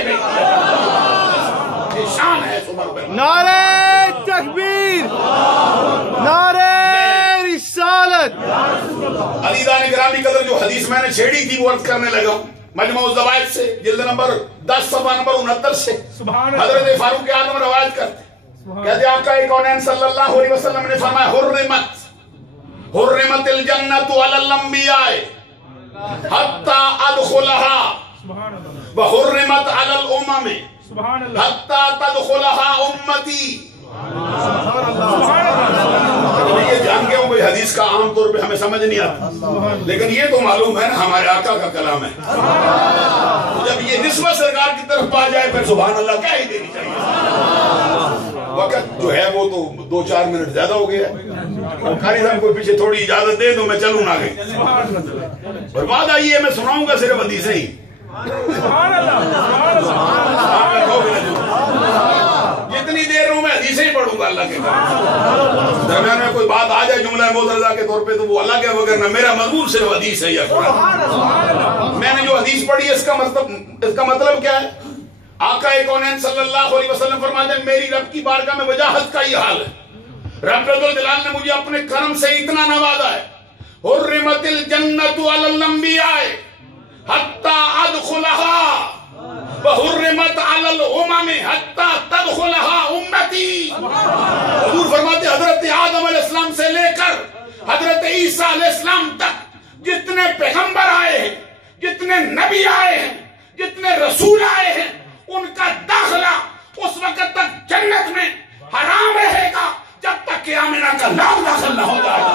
سے بھیج دیا۔ یہ شان ہے عمر بن۔ نعرہ تکبیر، نعرہ رسالت۔ عزیزان گرامی قدر، جو حدیث میں نے چھیڑی تھی وہ عرض کرنے لگا ہوں مجموع الزوائد سے، جلد نمبر 10 صفحہ نمبر 69 سے۔ حضرت فاروق اعظم روایت کرتے، کہتے آقا کونین صلی اللہ علیہ وسلم نے فرمایا حرمت الجنت علی الانبیاء حتی ادخلها وحرمت علی الامم حتی تدخلها امتی۔ یہ جان کے کوئی حدیث کا عام طور پہ ہمیں سمجھ نہیں آتا، لیکن یہ تو معلوم ہے نا ہمارے آقا کا کلام ہے۔ جب یہ نسبت سرکار کی طرف پا جائے پھر سبحان اللہ کیا ہی دینی چاہیے۔ وقت جو ہے وہ تو 2-4 منٹ زیادہ ہو گیا ہے، قاری صاحب کو پیچھے تھوڑی اجازت دے دو، میں چلوں نہ گئی۔ اور بعد آئیے میں سناؤں گا صرف حدیثیں ہی۔ جتنی دیر رہوں میں حدیثیں ہی پڑھوں گا اللہ کے کام۔ درمیان میں کوئی بات آ جائے جملہ معترضہ کے طور پہ تو وہ اللہ کے بغیر نہ، میرا مضمون صرف حدیث ہے یا قرآن۔ میں نے جو حدیث پڑھی ہے اس کا مطلب کیا ہے؟ آقا کونین صلی اللہ علیہ وسلم فرماتے ہیں میری رب کی بارگاہ میں وجاہت کا یہ حال ہے، رب الجلال نے مجھے اپنے کرم سے اتنا نوازا ہے، حرمت الجنت علی الانبیاء حتی ادخلها وحرمت علی الامم حتی تدخلها امتی۔ حضور فرماتے حضرت آدم علیہ السلام سے لے کر حضرت عیسیٰ علیہ السلام تک جتنے پیغمبر آئے ہیں، جتنے نبی آئے ہیں، جتنے رسول آئے ہیں، ان کا داخلہ اس وقت تک جنت میں حرام رہے گا جب تک کہ آمنہ کا نام داخل نہ ہو جائے گا۔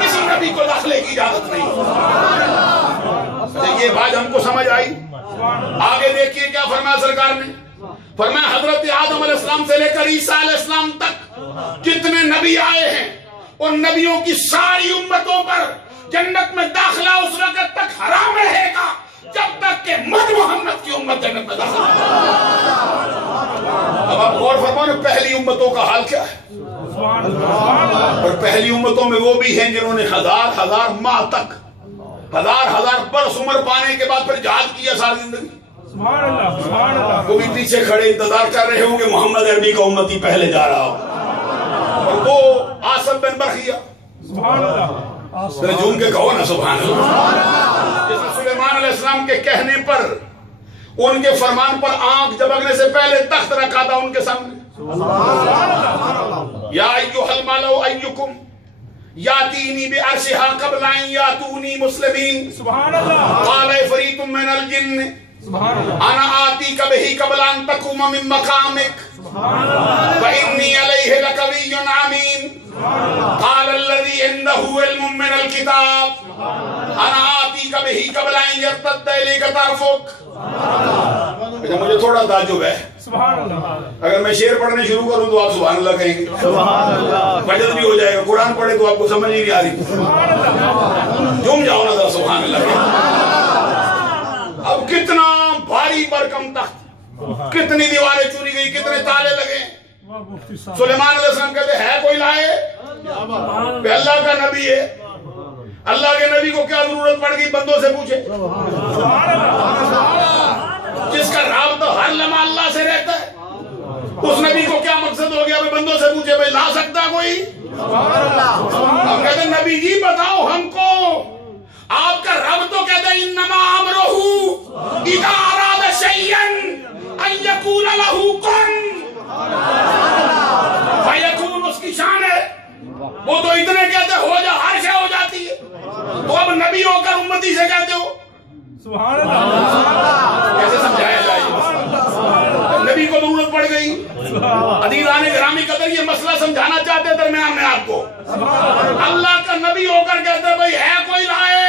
کسی نبی کو داخلے کی اجازت نہیں۔ یہ بات ہم کو سمجھ آئی۔ آگے دیکھیے کیا فرمایا سرکار نے، فرمایا حضرت آدم علیہ السلام سے لے کر عیسیٰ علیہ السلام تک جتنے نبی آئے ہیں ان نبیوں کی ساری امتوں پر جنت میں داخلہ اس وقت تک حرام رہے گا جب تک کہ محمد کی امت جنت میں داخل۔ اب آپ غور فرمائیں پہلی امتوں کا حال کیا ہے، اور پہلی امتوں میں وہ بھی ہیں جنہوں نے ہزار ماہ تک 1000 برس عمر پانے کے بعد پھر جہاد کیا ساری زندگی۔ وہ بھی پیچھے کھڑے انتظار کر رہے ہوں کہ محمد عربی کا امتی پہلے جا رہا ہو، اور وہ آصف بن برخیہ، جھوم کے کہو نا سبحان اللہ، جس نے سلیمان علیہ السلام کے کہنے پر ان کے فرمان پر آنکھ جھپکنے سے پہلے تخت رکھا تھا ان کے سامنے۔ یا ایھا الملأ ایکم یاتینی بعرشھا قبل ان یاتونی مسلمین قال عفریت من الجن انا آتیک بہ قبل ان تقوم من مقامک وانی علیہ لقوی امین قال الذی عنده علم من الکتاب انا آتیک بہ قبل ان یرتد الیک طرفک۔ مجھے تھوڑا تعجب ہے، اگر میں شعر پڑھنے شروع کروں تو آپ سبحان اللہ کہیں گے، بجت بھی ہو جائے گا، قرآن پڑھے تو آپ کو سمجھ نہیں آ رہی، جم جاؤ نا ذرا سبحان اللہ۔ اب کتنا بھاری برکم تخت، کتنی دیواریں چوری گئی، کتنے تالے لگے۔ سلیمان علیہ السلام کہتے ہے کوئی لائے؟ کہ اللہ کا نبی ہے، اللہ کے نبی کو کیا ضرورت پڑ گئی بندوں سے پوچھے، جس کا رابطہ ہر لمحہ اللہ سے رہتا ہے، اس نبی کو کیا مقصد ہو گیا بندوں سے پوچھے بھائی لا سکتا کوئی؟ ہم کہتے ہیں نبی جی بتاؤ ہم کو، آپ کا رب تو کہتے ہیں انما امرہ اذا اراد شیئا ان یقول لہ کن فیکون، اس کی شان ہے، وہ تو اتنے کہتے ہو جا ہر شے ہو جاتی ہے، تو اب نبی ہو کر امتی سے کہتے ہو سبحان اللہ۔ کیسے سمجھایا جائے؟ نبی کو ضرورت پڑ گئی۔ عزیزان گرامی قدر یہ مسئلہ سمجھانا چاہتے ہیں درمیان میں آپ کو، اللہ کا نبی ہو کر کہتے ہیں بھائی ہے کوئی لائے؟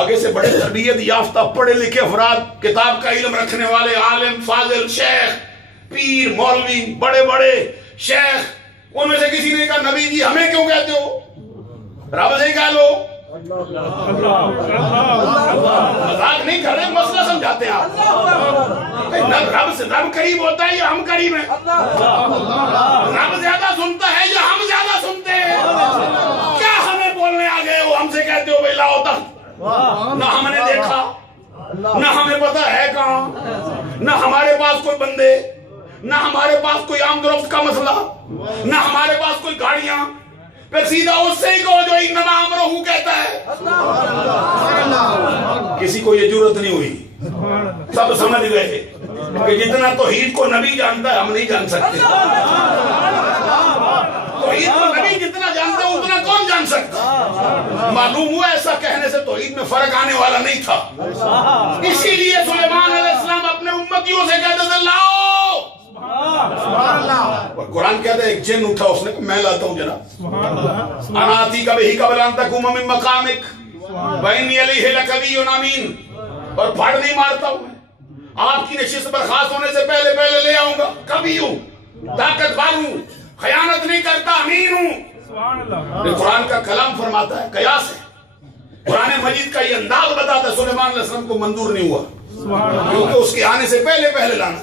آگے سے بڑے تربیت یافتہ پڑھے لکھے افراد، کتاب کا علم رکھنے والے عالم فاضل شیخ پیر مولوی بڑے بڑے شیخ، ان میں سے کسی نے کہا نبی جی ہمیں کیوں کہتے ہو، رب سے کہہ لو۔ مذاق نہیں کر رہے، مسئلہ سمجھاتے ہیں آپ۔ رب قریب ہوتا ہے یا ہم قریب ہیں؟ رب زیادہ سنتا ہے یا ہم زیادہ سنتے ہیں؟ کیا ہمیں بولنے آ گئے ہو، ہم سے کہتے ہو بھائی لاؤ تخت، نہ ہم نے دیکھا نہ ہمیں پتہ ہے کہاں، نہ ہمارے پاس کوئی بندے، نہ ہمارے پاس کوئی آمد و رفت کا مسئلہ، نہ ہمارے پاس کوئی گاڑیاں، پھر سیدھا اس سے ہی کہو جو انما امرہ کہتا ہے۔ کسی کو یہ جرت نہیں ہوئی، سب سمجھ گئے کہ جتنا توحید کو نبی جانتا ہے ہم نہیں جان سکتے، توحید کو نبی جتنا جانتا ہے اتنا کون جان سکتا؟ معلوم ہوا ایسا کہنے سے توحید میں فرق آنے والا نہیں تھا، اسی لیے سلیمان علیہ السلام اپنے امتیوں سے کہتے تھے لاؤ۔ اور قرآن کہتا ہے ایک جن اٹھا، اس نے کہا میں لاتا ہوں جناب، انا آتی کا بہی قبل ان تقوم من مقامک وانی علیہ لقوی امین، اور پھاڑ نہیں مارتا ہوں میں، آپ کی نشست برخاست ہونے سے پہلے پہلے لے آؤں گا، کبھی ہوں، طاقتور ہوں، خیانت نہیں کرتا، امین ہوں۔ قرآن کا کلام فرماتا ہے، قیاس ہے، قرآن مجید کا یہ انداز بتاتا ہے، سلیمان علیہ السلام کو منظور نہیں ہوا کیونکہ اس کے آنے سے پہلے پہلے لانا۔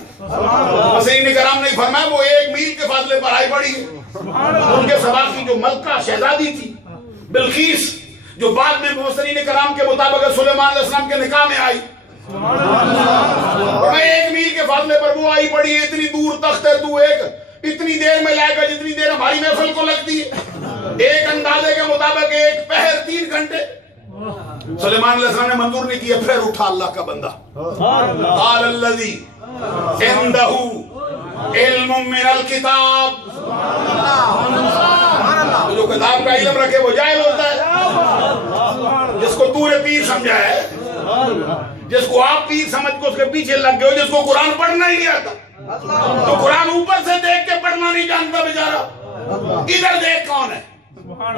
مسیحین کرام نے فرمایا وہ 1 میل کے فاصلے پر آئی پڑی ہے، ان کے سبا کی جو ملکہ شہزادی تھی بلقیس، جو بعد میں مسیحین کرام کے مطابق سلیمان علیہ السلام کے نکاح میں آئی، اور 1 میل کے فاصلے پر وہ آئی پڑی ہے، اتنی دور تخت ہے، تو اتنی دیر میں لائے گا جتنی دیر ہماری محفل کو لگتی ہے، ایک اندازے کے مطابق 1 پہر 3 گھنٹے۔ سلیمان علیہ السلام نے منظور نہیں کیا، پھر اٹھا اللہ کا بندہ، قال الذی عندہ علم من الکتاب، جو کتاب کا علم رکھے وہ جاہل ہوتا ہے، جس کو تو نے پیر سمجھا ہے، جس کو آپ پیر سمجھ کو اس کے پیچھے لگ گئے ہو، جس کو قرآن پڑھنا ہی نہیں آتا، تو قرآن اوپر سے دیکھ کے پڑھنا نہیں جانتا بیچارہ، ادھر دیکھ کون ہے۔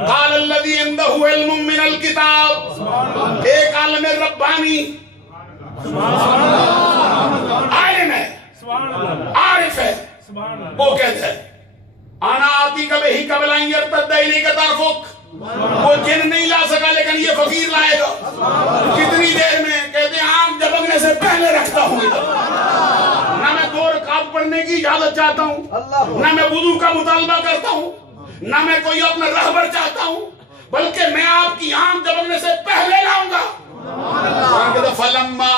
قال الذی عندہ علم من الکتاب، ایک عالم ربانی عالم ہے، عارف ہے، وہ کہتا ہے انا آتی کا بہی قبل ان یرتد الیک طرفک، وہ جن نہیں لا سکا لیکن یہ فقیر لائے گا، کتنی دیر میں؟ کہتے ہیں آنکھ جھپکنے سے پہلے رکھتا ہوں، نہ میں 2 رکعت پڑھنے کی اجازت چاہتا ہوں، نہ میں وضو کا مطالبہ کرتا ہوں، نہ میں کوئی اپنا رہبر چاہتا ہوں، بلکہ میں آپ کی آنکھ جھپکنے سے پہلے لاؤں گا۔ قرآن کہتا فلما،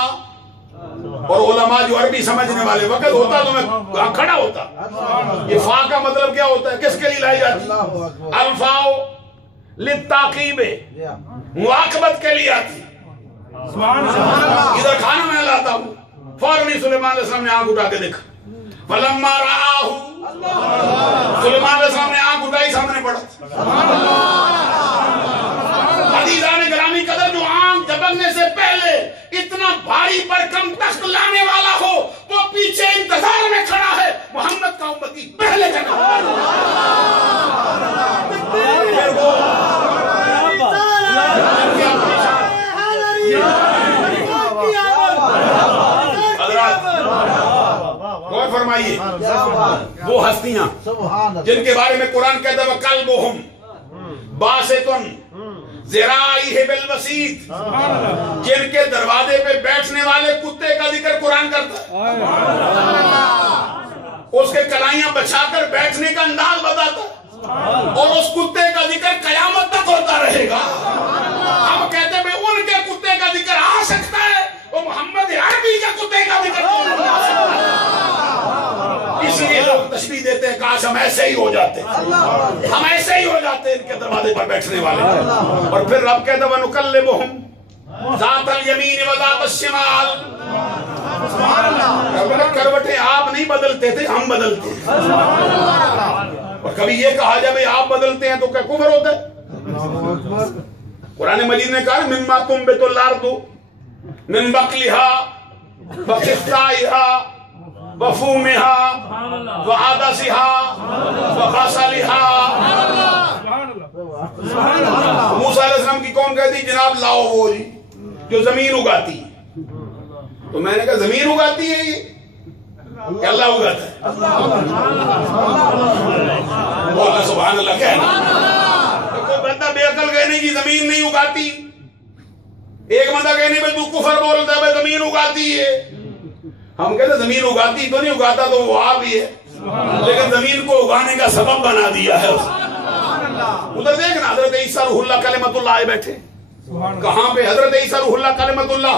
اور علماء جو عربی سمجھنے والے وقت ہوتا تو میں کھڑا ہوتا، یہ فا کا مطلب کیا ہوتا ہے، کس کے لیے لائی جاتی؟ الفاء للتعقیب، مواقبت کے لیے آتی، ادھر کھانا میں لاتا ہوں، فوراً سلیمان علیہ السلام نے آنکھ اٹھا کے دیکھا، فلما رآہ، سلیمان علیہ السلام نے آنکھ اٹھائی، سامنے پڑا۔ عزیزان گرامی قدر، جو آنکھ جھپکنے سے پہلے اتنا بھاری برکم تخت لانے والا ہو، وہ پیچھے انتظار میں کھڑا ہے، محمد کا امتی پہلے جگہ۔ غور فرمائیے، وہ ہستیاں جن کے بارے میں قرآن کہتا ہے وَقَلْبُهُمْ بَاسِطٌ ذِرَائِهِ بِالْوَسِيطِ، جن کے دروازے پہ بیٹھنے والے کتے کا ذکر قرآن کرتا ہے، اس کے کلائیاں بچھا کر بیٹھنے کا انداز بتاتا ہے، اور اس کتے کا ذکر قیامت تک ہوتا رہے گا۔ ہم کہتے ہیں ان کے کتے کا ذکر آ سکتا ہے، وہ محمد عربی کے کتے کا ذکر نہیں آ سکتا۔ اس لیے لوگ تشبیہ دیتے ہیں کاش ہم ایسے ہی ہو جاتے، ہم ایسے ہی ہو جاتے ان کے دروازے پر بیٹھنے والے۔ اور پھر رب کہتا ہے وَنُقَلِّبُهُمْ ذَاتَ الْيَمِينِ وَذَاتَ الشِّمَالِ، کروٹیں آپ نہیں بدلتے تھے، ہم بدلتے ہیں۔ اور کبھی یہ کہا جائے بھئی آپ بدلتے ہیں تو کیا کفر ہوتا ہے؟ قرآن مجید نے کہا مِمَّا تُنبِتُ الْأَرْضُ مِن بَقْلِهَا وَقِثَّائِهَا وَفُومِهَا وَعَدَسِهَا وَبَصَلِهَا۔ موسیٰ علیہ السلام کی قوم کہتی جناب لاؤ وہ جی جو زمین اگاتی ہے، تو میں نے کہا زمین اگاتی ہے یہ کہ اللہ اگاتا ہے؟ بولنا سبحان اللہ کہنا۔ کوئی بندہ بے عقل کہنے کی زمین نہیں اگاتی، ایک بندہ کہنے پہ تو کفر بولتا ہے زمین اگاتی ہے، ہم کہتے ہیں زمین اگاتی تو نہیں، اگاتا تو وہ آپ ہی ہے، لیکن زمین کو اگانے کا سبب بنا دیا ہے۔ ادھر دیکھنا حضرت عیسیٰ روح اللہ کلمت اللہ آئے بیٹھے، کہاں پہ حضرت عیسیٰ روح اللہ کلمت اللہ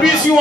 20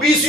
20